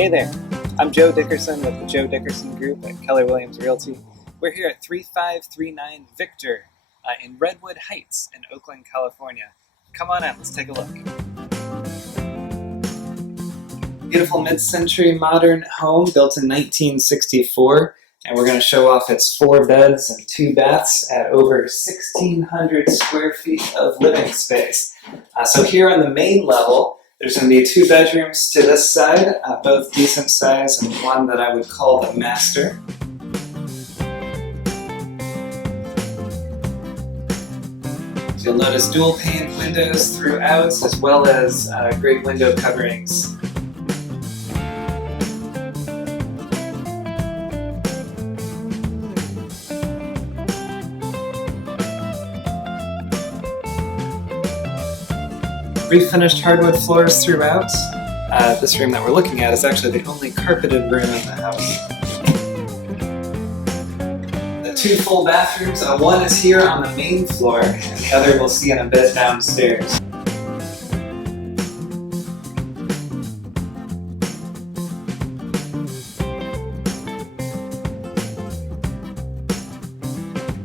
Hey there, I'm Joe Dickerson with the Joe Dickerson Group at Keller Williams Realty. We're here at 3539 Victor in Redwood Heights in Oakland, California. Come on out, let's take a look. Beautiful mid-century modern home built in 1964, and we're going to show off its 4 beds and 2 baths at over 1,600 square feet of living space. So here on the main level, there's going to be 2 bedrooms to this side, both decent size, and one that I would call the master. So you'll notice dual pane windows throughout, as well as great window coverings. Refinished hardwood floors throughout. This room that we're looking at is actually the only carpeted room in the house. The 2 full bathrooms, one is here on the main floor, and the other we'll see in a bit downstairs.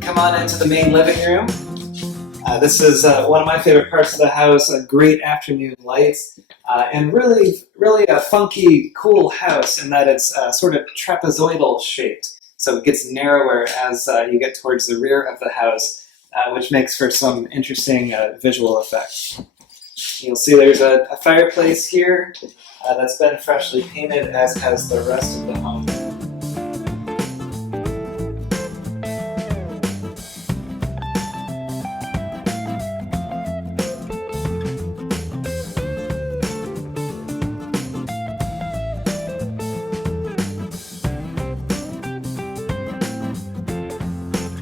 Come on into the main living room. This is one of my favorite parts of the house, a great afternoon lights, and really a funky, cool house in that it's sort of trapezoidal shaped. So it gets narrower as you get towards the rear of the house, which makes for some interesting visual effects. You'll see there's a fireplace here that's been freshly painted, as has the rest of the home.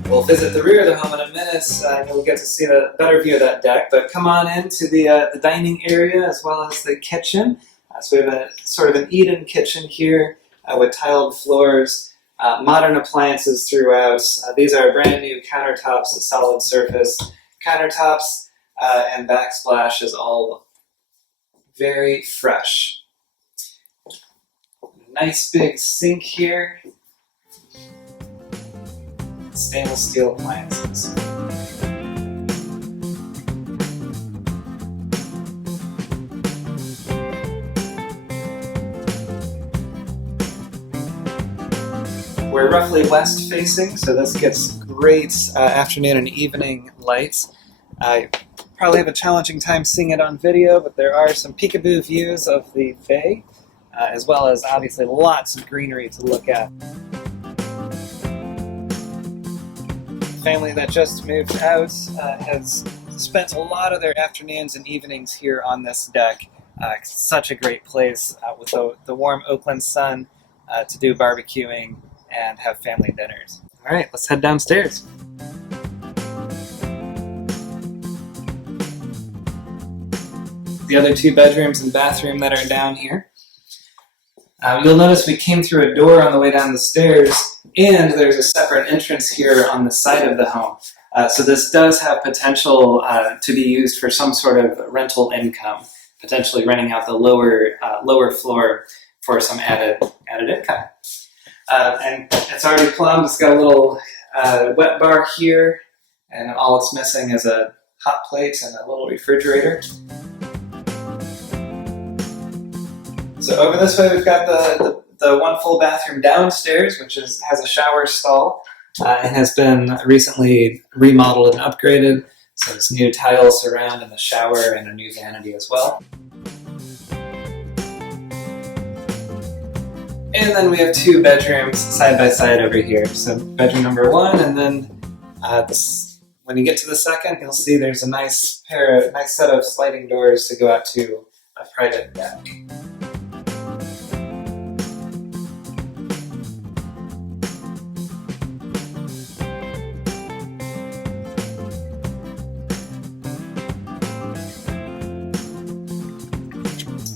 We'll visit the rear of the home in a minute, and you'll get to see a better view of that deck. But come on into the dining area as well as the kitchen. So we have a sort of an Eden kitchen here with tiled floors, modern appliances throughout. These are brand new countertops, a solid surface countertops, and backsplash is all very fresh. Nice big sink here. Stainless steel appliances. We're roughly west facing, so this gets great afternoon and evening lights. I probably have a challenging time seeing it on video, but there are some peekaboo views of the bay, as well as obviously lots of greenery to look at. Family that just moved out has spent a lot of their afternoons and evenings here on this deck. Such a great place with the warm Oakland sun to do barbecuing and have family dinners. All right, let's head downstairs. The other 2 bedrooms and bathroom that are down here. You'll notice we came through a door on the way down the stairs, and there's a separate entrance here on the side of the home. So this does have potential to be used for some sort of rental income, potentially renting out the lower floor for some added income. And it's already plumbed. It's got a little wet bar here, and all it's missing is a hot plate and a little refrigerator. So over this way, we've got the 1 full bathroom downstairs, which has a shower stall and has been recently remodeled and upgraded. So there's new tiles surrounding the shower and a new vanity as well. And then we have 2 bedrooms side by side over here. So bedroom number 1, and then when you get to the second, you'll see there's a nice set of sliding doors to go out to a private deck.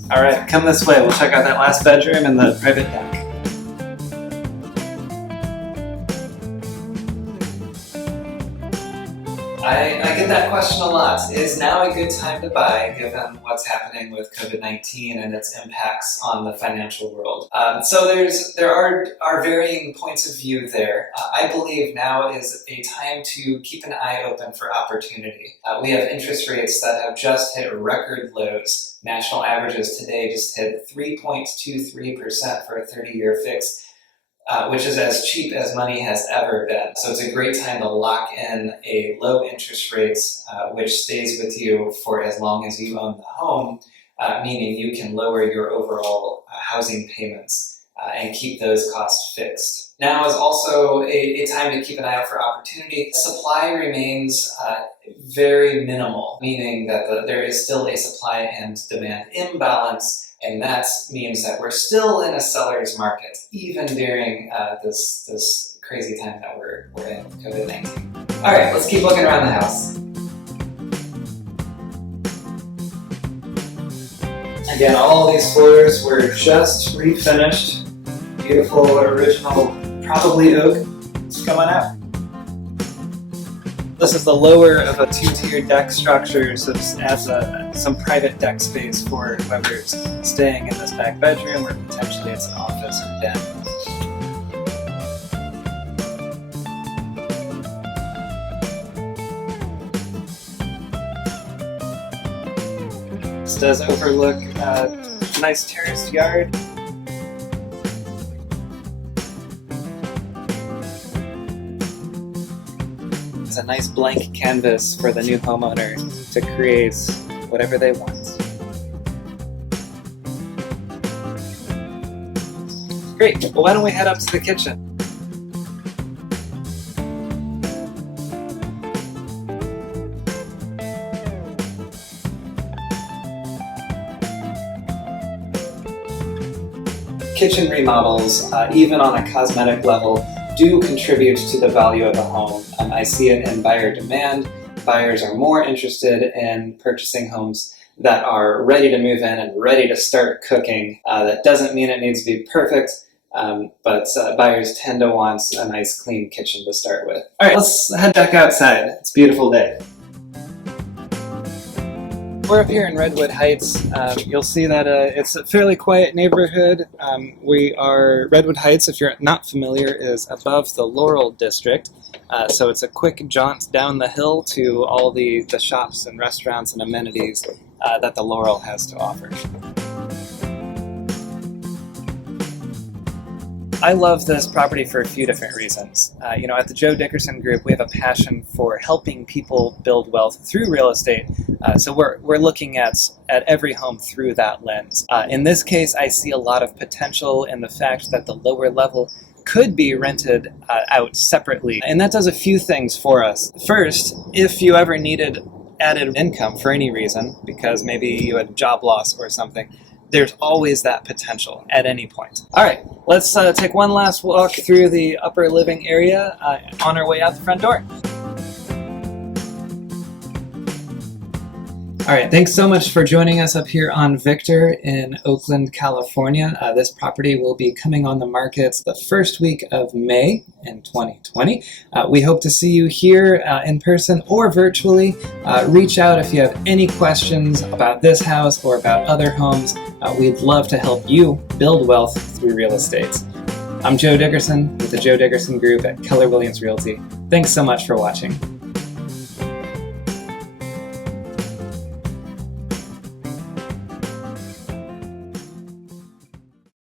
All right, come this way. We'll check out that last bedroom and the private deck. I get that question a lot. Is now a good time to buy, given what's happening with COVID-19 and its impacts on the financial world? So there are varying points of view there. I believe now is a time to keep an eye open for opportunity. We have interest rates that have just hit record lows. National averages today just hit 3.23% for a 30-year fix. Which is as cheap as money has ever been. So it's a great time to lock in a low interest rate, which stays with you for as long as you own the home, meaning you can lower your overall housing payments and keep those costs fixed. Now is also a time to keep an eye out for opportunity. Supply remains very minimal, meaning that there is still a supply and demand imbalance. And that means that we're still in a seller's market, even during this crazy time that we're in with COVID-19. All right, let's keep looking around the house. Again, all these floors were just refinished. Beautiful, original, probably oak. It's coming out. This is the lower of a two-tiered deck structure, so this adds some private deck space for whoever's staying in this back bedroom, or potentially it's an office or den. This does overlook a nice terraced yard. A nice blank canvas for the new homeowner to create whatever they want. Great, well why don't we head up to the kitchen? Kitchen remodels, even on a cosmetic level, do contribute to the value of a home. I see it in buyer demand. Buyers are more interested in purchasing homes that are ready to move in and ready to start cooking. That doesn't mean it needs to be perfect, but buyers tend to want a nice clean kitchen to start with. All right, let's head back outside. It's a beautiful day. We're up here in Redwood Heights. You'll see that it's a fairly quiet neighborhood. Redwood Heights, if you're not familiar, is above the Laurel District. So it's a quick jaunt down the hill to all the shops and restaurants and amenities that the Laurel has to offer. I love this property for a few different reasons. At the Joe Dickerson Group, we have a passion for helping people build wealth through real estate. So we're looking at every home through that lens. In this case, I see a lot of potential in the fact that the lower level could be rented out separately. And that does a few things for us. First, if you ever needed added income for any reason, because maybe you had job loss or something, there's always that potential at any point. All right, let's take one last walk through the upper living area on our way out the front door. All right, thanks so much for joining us up here on Victor in Oakland, California. This property will be coming on the market the first week of May in 2020. We hope to see you here in person or virtually. Reach out if you have any questions about this house or about other homes. We'd love to help you build wealth through real estate. I'm Joe Dickerson with the Joe Dickerson Group at Keller Williams Realty. Thanks so much for watching.